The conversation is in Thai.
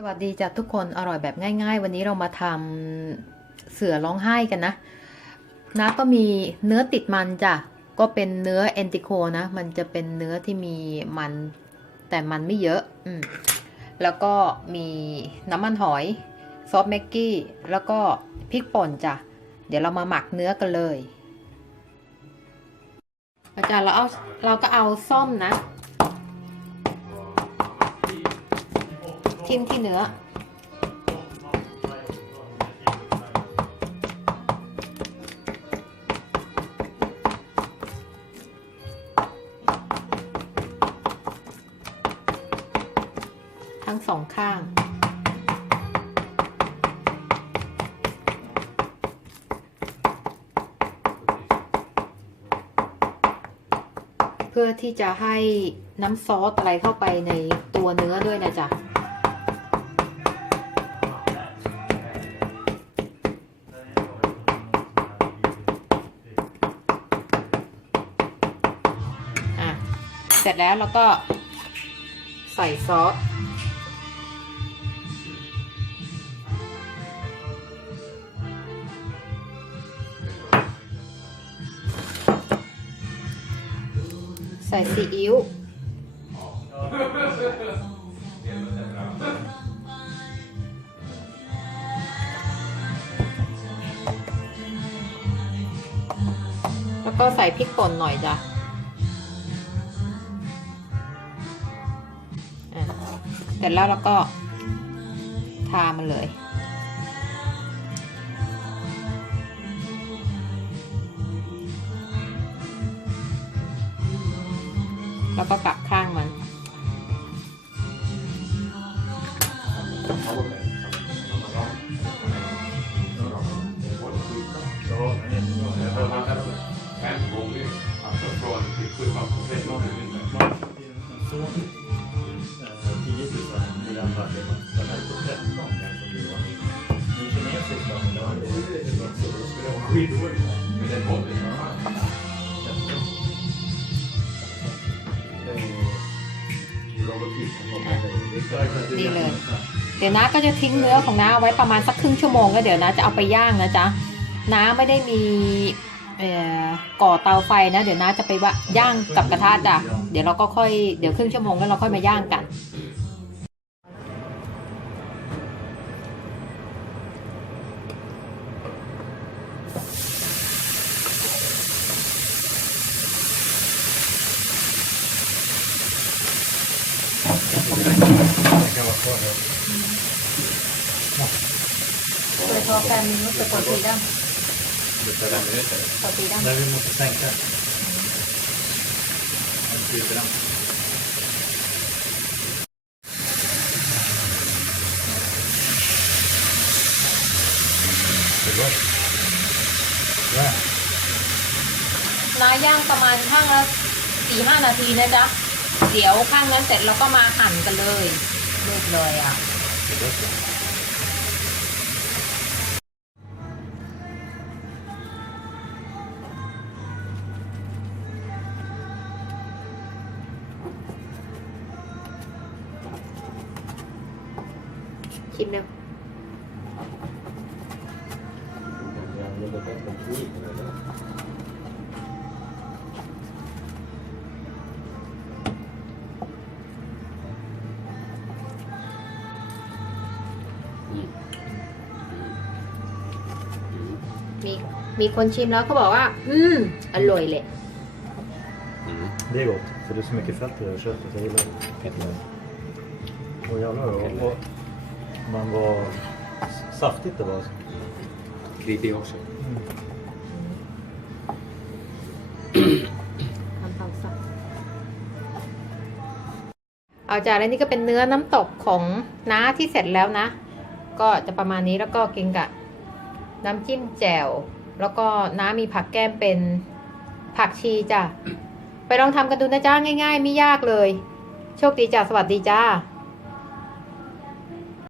สวัสดีจ้ะทุกคนอร่อยแบบง่าย ๆ วันนี้เรามาทำเสือร้องไห้กันนะนะก็มีเนื้อติดมันจ้ะก็เป็นเนื้อเอนติโคนะ มันจะเป็นเนื้อที่มีมัน แต่มันไม่เยอะอืมแล้วก็มีน้ำมันหอยซอสแม็กกี้ แล้วก็พริกป่นจ้ะเดี๋ยวเรามาหมักเนื้อกันเลยอาจารย์เราเอาเราก็เอาส้มนะ จิ้มที่เนื้อ ทั้งสองข้างเพื่อที่จะให้น้ำซอสอะไรเข้าไปในตัวเนื้อด้วยนะจ๊ะอะ เสร็จแล้วเราก็ใส่ซอสใส่ซีอิ๊วแล้วก็ใส่พริกป่นหน่อยจ้ะ เสร็จแล้วเราก็ทามันเลยแล้วก็กลับข้างมัน Fem gånger. ดีเลย เดี๋ยวน้าก็จะทิ้งเนื้อของน้าเอาไว้ประมาณสักครึ่งชั่วโมงแล้วเดี๋ยวน้าจะเอาไปย่างนะจ๊ะน้าไม่ได้มีก่อเตาไฟนะ เดี๋ยวน้าจะไปย่างกับกระทะจ้ะเดี๋ยวเราก็ค่อยเดี๋ยวครึ่งชั่วโมงแล้วเราค่อยมาย่างกัน เลยพอแฟนมึงรู้สึกปวดตีดั้งปวดตีดั้ง Där vi måste sänka. En kryper den. น้าย่างประมาณข้างละสี่ห้านาทีนะจ๊ะ เดี๋ยวข้างนั้นเสร็จเราก็มาหั่นกันเลย รูปเลยอะชิมเร็ว มีมีคนชิมแล้วเขาบอกว่า อืม อร่อยเลย Det är gott, för det är så mycket fett i det här köttet. Jag gillar det. Åh jävlar. Och, och man var saftigt det var. alltså. Kritik också. ทำความสะอาดเอาจานแล้วนี่ก็เป็นเนื้อน้ำตกของน้าที่เสร็จแล้วนะ ก็จะประมาณนี้แล้วก็กินกับน้ำจิ้มแจ่ว แล้วก็น้ามีผักแก้มเป็นผักชีจ้ะ ไปลองทำกันดูนะจ้าง่าย ๆ ไม่ยากเลย โชคดีจ้าสวัสดีจ้า